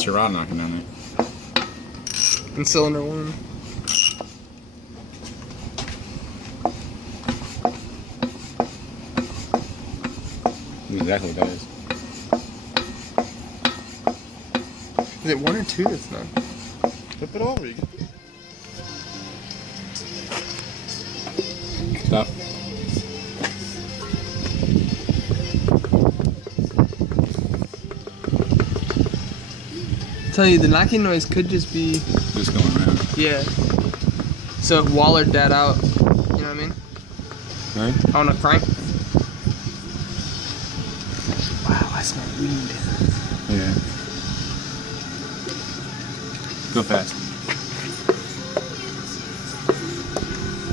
That's your rod knocking down there. In cylinder 1. Exactly what that is. Is it 1 or 2 that's not? Flip it over. You can... Stop. Tell you, the knocking noise could just be... Just going around. Yeah. So it wallered that out. You know what I mean? Right? On a crank. Wow, I smell weed. Yeah. Go fast.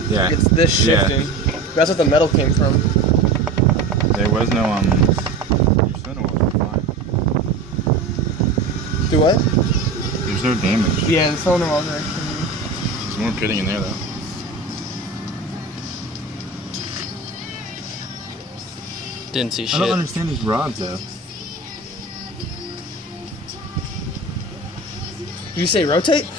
Yeah. It's this shifting. Yeah. That's what the metal came from. There was no your cylinder was fine. Do what? There's no damage. Yeah, the cylinder walls are actually... There's more pitting in there though. Didn't see shit. I don't understand these rods though. Did you say rotate?